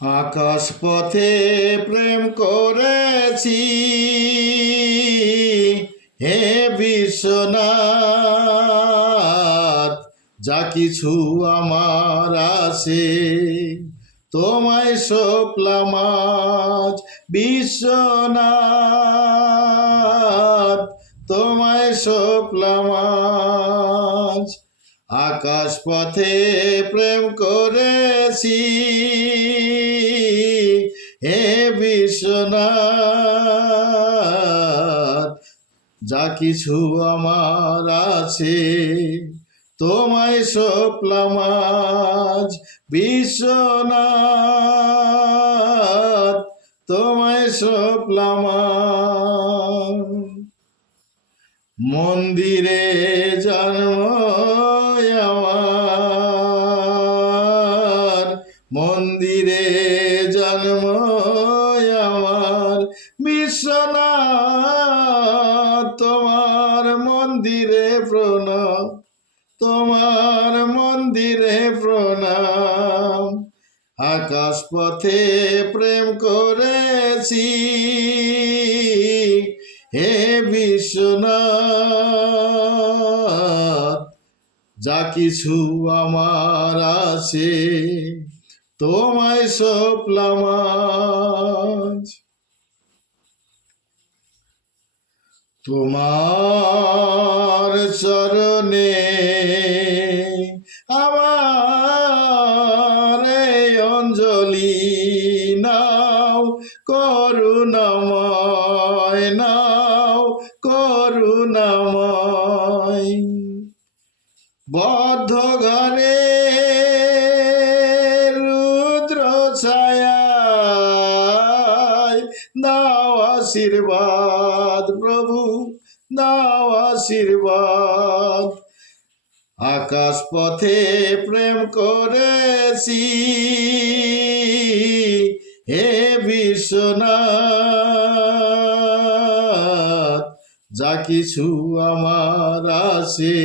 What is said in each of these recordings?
আকাশ পথে প্রেম করেছি হে বিশ্বনাথ, যা কিছু আমার আছে তোমায় সপলাম আজ বিশ্বনাথ, তোমায় সপলাম আজ। আকাশ পথে প্রেম করেছি হে বিশ্বনাথ, যা কিছু আমার আছে তোমায় সপলাম আজ বিশ্বনাথ, তোমায় সপলাম আজ। মন্দিরে জন্ম আমার, মন্দিরে জন্ম আমার বিশ্বনাথ, তোমার মন্দিরে প্রণাম, তোমার মন্দিরে প্রণাম। আকাশ পথে প্রেম করেছি হে বিশ্বনাথ, যা কিছু আমার আছে তোমায় সপলাম আজ। তোমার চরণে আমার এই অঞ্জলি নাও করুণাময়, নাও করুণাময়। বদ্ধ ঘরে রুদ্র ছায়ায় দাও আশীর্বাদ প্রভু, দাও আশীর্বাদ। আকাশ পথে প্রেম করেছি হে বিশ্বনাথ, যা কিছু আমার আছে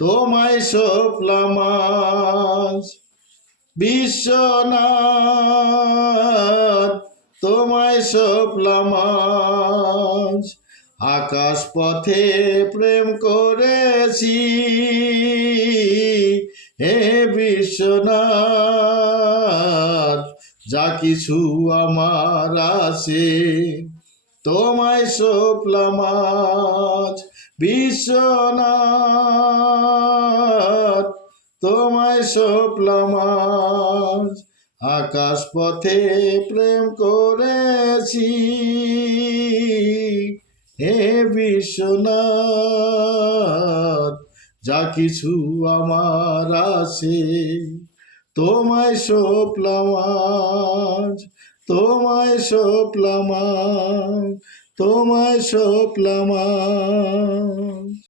তোমায় সপলাম আজ বিশ্বনাথ, তোমায় সপলাম আজ। আকাশ পথে প্রেম করেছি হে বিশ্বনাথ, যা কিছু আমার আছে তোমায় সপলাম আজ বিশ্বনাথ, তোমায় সপলাম আজ। আকাশ পথে প্রেম করেছি হে বিশ্বনাথ, যা কিছু আমার আছে তোমায় সপলাম আজ, তোমায় সপলাম আজ, তোমায় সপলাম আজ।